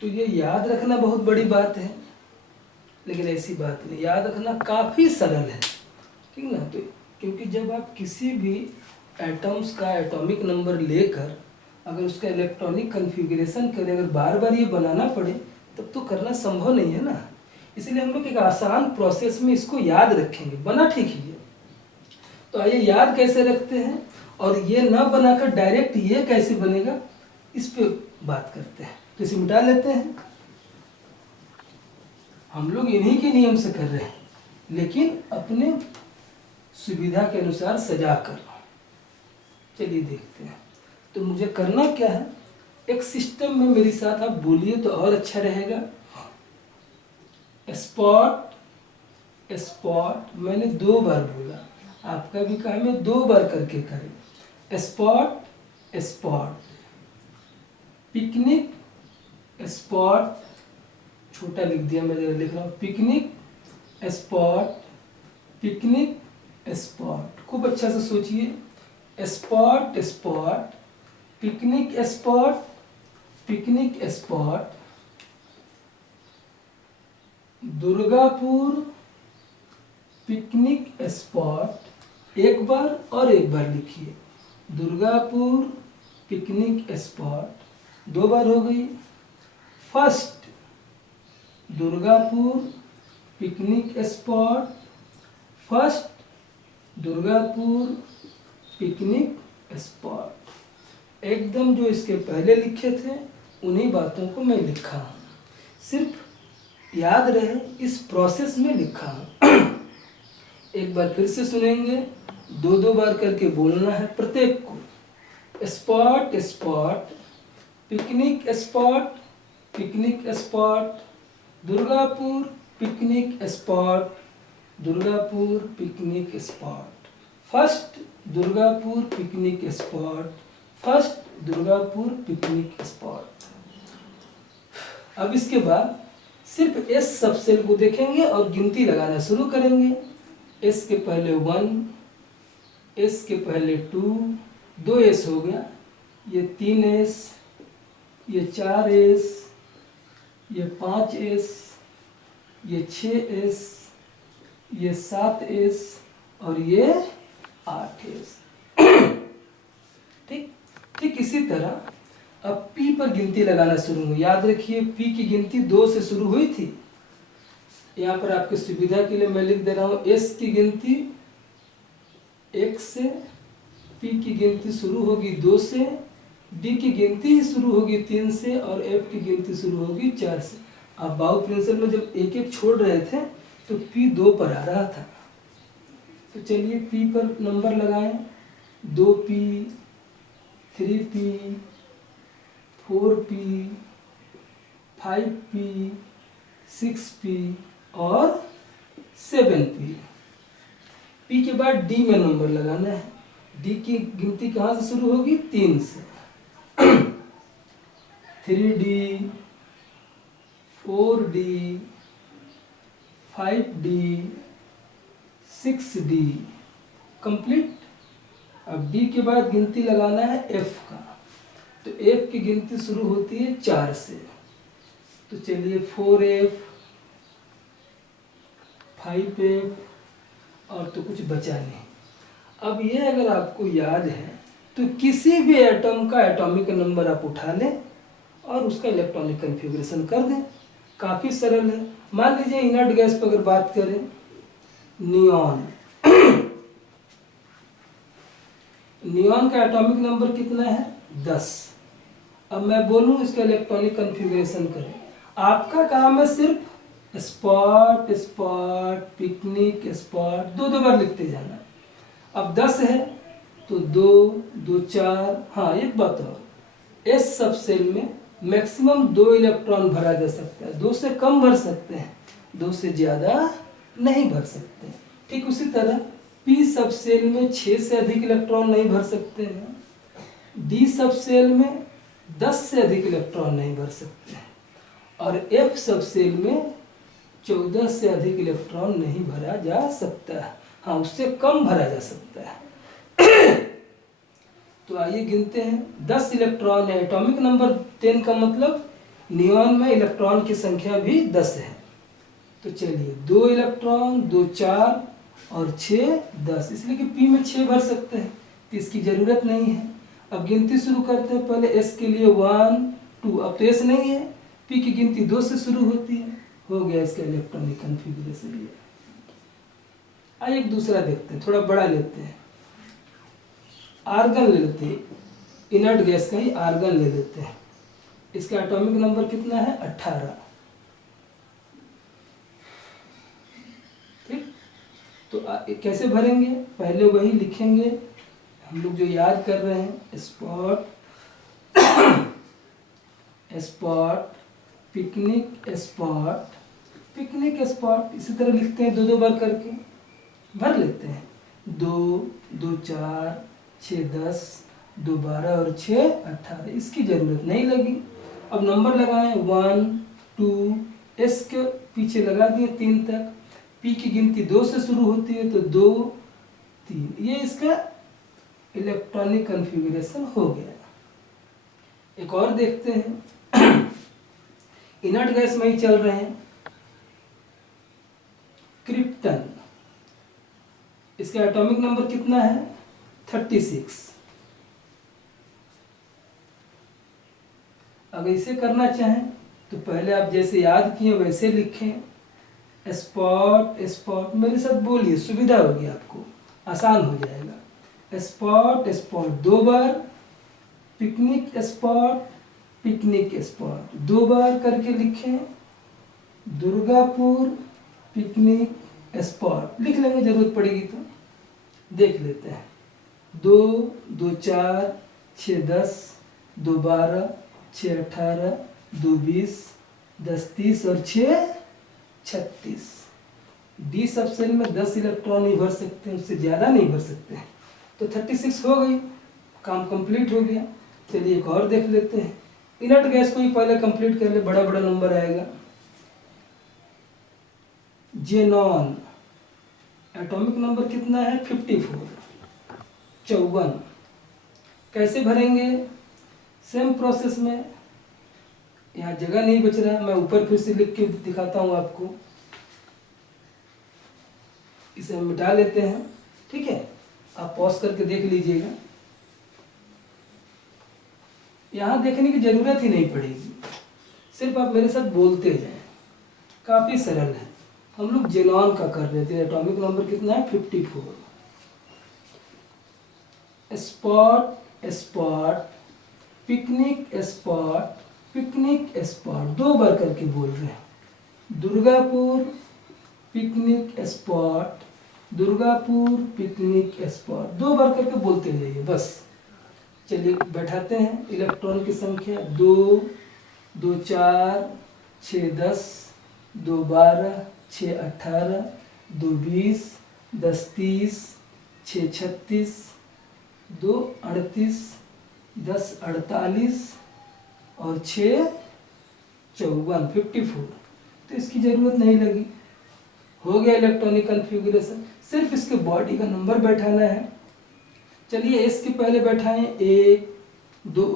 तो ये याद रखना बहुत बड़ी बात है, लेकिन ऐसी बात नहीं, याद रखना काफ़ी सरल है, ठीक ना। तो क्योंकि जब आप किसी भी एटम्स का एटॉमिक नंबर लेकर अगर उसका इलेक्ट्रॉनिक कन्फिग्रेशन करें, अगर बार बार ये बनाना पड़े तब तो करना संभव नहीं है ना। इसलिए हम लोग एक आसान प्रोसेस में इसको याद रखेंगे, बना ठीक ही है। तो आइए याद कैसे रखते हैं, और ये ना बनाकर डायरेक्ट ये कैसे बनेगा, इस पे बात करते हैं। तो इसे मिटा लेते हैं। हम लोग इन्हीं के नियम से कर रहे हैं, लेकिन अपने सुविधा के अनुसार सजा कर। चलिए देखते हैं। तो मुझे करना क्या है, एक सिस्टम में मेरे साथ आप बोलिए तो और अच्छा रहेगा। स्पॉट स्पॉट, मैंने 2 बार बोला, आपका भी कहा मैं 2 बार करके करें। स्पॉट स्पॉट, पिकनिक स्पॉट, छोटा लिख दिया मैं, लिख रहा हूँ पिकनिक स्पॉट, पिकनिक स्पॉट। खूब अच्छा से सोचिए, spot spot, picnic spot, picnic spot, Durgapur picnic spot. एक बार और एक बार लिखिए, दुर्गापुर पिकनिक स्पॉट। 2 बार हो गई। First Durgapur picnic spot, first Durgapur picnic spot. एकदम जो इसके पहले लिखे थे उन्हीं बातों को मैं लिखा हूँ, सिर्फ याद रहे इस प्रोसेस में लिखा हूँ। एक बार फिर से सुनेंगे, 2 बार करके बोलना है प्रत्येक को। Spot spot, picnic spot, picnic spot, Durgapur picnic spot, Durgapur picnic spot. First Durgapur picnic spot, first Durgapur picnic spot. अब इसके बाद सिर्फ एस सब सेल को देखेंगे और गिनती लगाना शुरू करेंगे। एस के पहले 1, एस के पहले 2, 2 एस हो गया, ये 3 एस, ये 4 एस, ये 5 एस, ये 6 एस, ये 7 एस और ये 8 एस। ठीक ठीक इसी तरह अब पी पर गिनती लगाना शुरू हुई। याद रखिए पी की गिनती 2 से शुरू हुई थी। यहाँ पर आपकी सुविधा के लिए मैं लिख दे रहा हूँ, एस की गिनती 1 से, पी की गिनती शुरू होगी 2 से, डी की गिनती ही शुरू होगी 3 से और एफ की गिनती शुरू होगी 4 से। आप बाउ प्रिंसिपल में जब एक एक छोड़ रहे थे तो पी 2 पर आ रहा था। तो चलिए पी पर नंबर लगाएं, 2p, 3p, 4p, 5p, 6p और 7p। पी के बाद डी में नंबर लगाना है। डी की गिनती कहाँ से शुरू होगी? 3 से। 3d, 4d, 5d, 6d complete. अब डी के बाद गिनती लगाना है एफ का। तो एफ की गिनती शुरू होती है 4 से। तो चलिए 4f, 5f और तो कुछ बचा नहीं। अब ये अगर आपको याद है तो किसी भी एटम का एटॉमिक नंबर आप उठा लें और उसका इलेक्ट्रॉनिक कन्फिग्रेशन कर दें। काफ़ी सरल है। मान लीजिए इनर्ट गैस पर अगर बात करें, नियॉन। नियॉन का एटॉमिक नंबर कितना है? 10। अब मैं बोलूं इसका इलेक्ट्रॉनिक कन्फिग्रेशन करें। आपका काम है सिर्फ स्पॉट स्पॉट, पिकनिक स्पॉट 2 बार लिखते जाना। अब 10 है तो 2, 2, 4। हाँ एक बात और, एस सब सेल में मैक्सिमम 2 इलेक्ट्रॉन भरा जा सकता है। 2 से कम भर सकते हैं, 2 से ज़्यादा नहीं भर सकते। ठीक उसी तरह पी सब सेल में 6 से अधिक इलेक्ट्रॉन नहीं भर सकते हैं। डी सब सेल में 10 से अधिक इलेक्ट्रॉन नहीं भर सकते हैं। और एफ सब सेल में 14 से अधिक इलेक्ट्रॉन नहीं भरा जा सकता है। हाँ उससे कम भरा जा सकता है। तो आइए गिनते हैं। 10 इलेक्ट्रॉन है, एटॉमिक नंबर 10 का मतलब नियॉन में इलेक्ट्रॉन की संख्या भी 10 है। तो चलिए 2 इलेक्ट्रॉन, 2 4 और 6 10, इसलिए कि पी में 6 भर सकते हैं, तो इसकी ज़रूरत नहीं है। अब गिनती शुरू करते हैं। पहले एस के लिए 1 2, अब तो एस नहीं है, पी की गिनती 2 से शुरू होती है। हो गया इसका इलेक्ट्रॉनिक कन्फिग्रेशन ये। आइए एक दूसरा देखते हैं, थोड़ा बड़ा लेते हैं। आर्गन ले लेते हैं, इनर्ट गैस का ही आर्गन ले लेते हैं। इसका एटॉमिक नंबर कितना है? 18। ठीक, तो कैसे भरेंगे? पहले वही लिखेंगे हम लोग जो याद कर रहे हैं, spot spot picnic spot picnic spot, इसी तरह लिखते हैं 2 बार करके भर लेते हैं। 2 2 4 6 10, 2 12 और 6 18, इसकी ज़रूरत नहीं लगी। अब नंबर लगाएं 1 2, एस के पीछे लगा दिए 3 तक। पी की गिनती 2 से शुरू होती है, तो 2 3, ये इसका इलेक्ट्रॉनिक कन्फिग्रेशन हो गया। एक और देखते हैं, इनर्ट गैस में ही चल रहे हैं। क्रिप्टन, इसका एटॉमिक नंबर कितना है? 36। अगर इसे करना चाहें तो पहले आप जैसे याद किए वैसे लिखें, स्पॉट स्पॉट, मेरे साथ बोलिए, सुविधा होगी आपको, आसान हो जाएगा। स्पॉट स्पॉट 2 बार, पिकनिक स्पॉट पिकनिक स्पॉट 2 बार करके लिखें। दुर्गापुर पिकनिक स्पॉट लिख लेंगे, जरूरत पड़ेगी तो। देख लेते हैं, 2 2 4 6 10, 2 12 6 18, 2 20, 10 30 और 6 36। डी सब सेल में 10 इलेक्ट्रॉन ही भर सकते हैं, उससे ज़्यादा नहीं भर सकते हैं। तो 36 हो गई, काम कंप्लीट हो गया। चलिए एक और देख लेते हैं। इनर्ट गैस को ही पहले कंप्लीट कर ले, बड़ा बड़ा नंबर आएगा। जेनॉन, एटॉमिक नंबर कितना है? 54 54। कैसे भरेंगे? सेम प्रोसेस में, यहाँ जगह नहीं बच रहा, मैं ऊपर फिर से लिख के दिखाता हूँ आपको। इसे हम मिटा लेते हैं, ठीक है? आप पॉज करके देख लीजिएगा, यहाँ देखने की जरूरत ही नहीं पड़ेगी, सिर्फ आप मेरे साथ बोलते जाएं, काफी सरल है। हम लोग जेनॉन का कर रहे थे। एटॉमिक नंबर कितना है? 54। Spot spot picnic spot picnic spot 2 बार करके बोल रहे हैं। Durgapur picnic spot Durgapur picnic spot 2 बार करके बोलते जाइए बस। चलिए बैठाते हैं। इलेक्ट्रॉन की संख्या 2 2 4 6 10, 2 12 6 18, 2 20, 10 30, 6 36, 2 38, 10 48 और 6 54, 54। तो इसकी ज़रूरत नहीं लगी, हो गया इलेक्ट्रॉनिक कन्फिग्रेशन। सिर्फ इसके बॉडी का नंबर बैठाना है। चलिए इसके पहले बैठाएं 1 2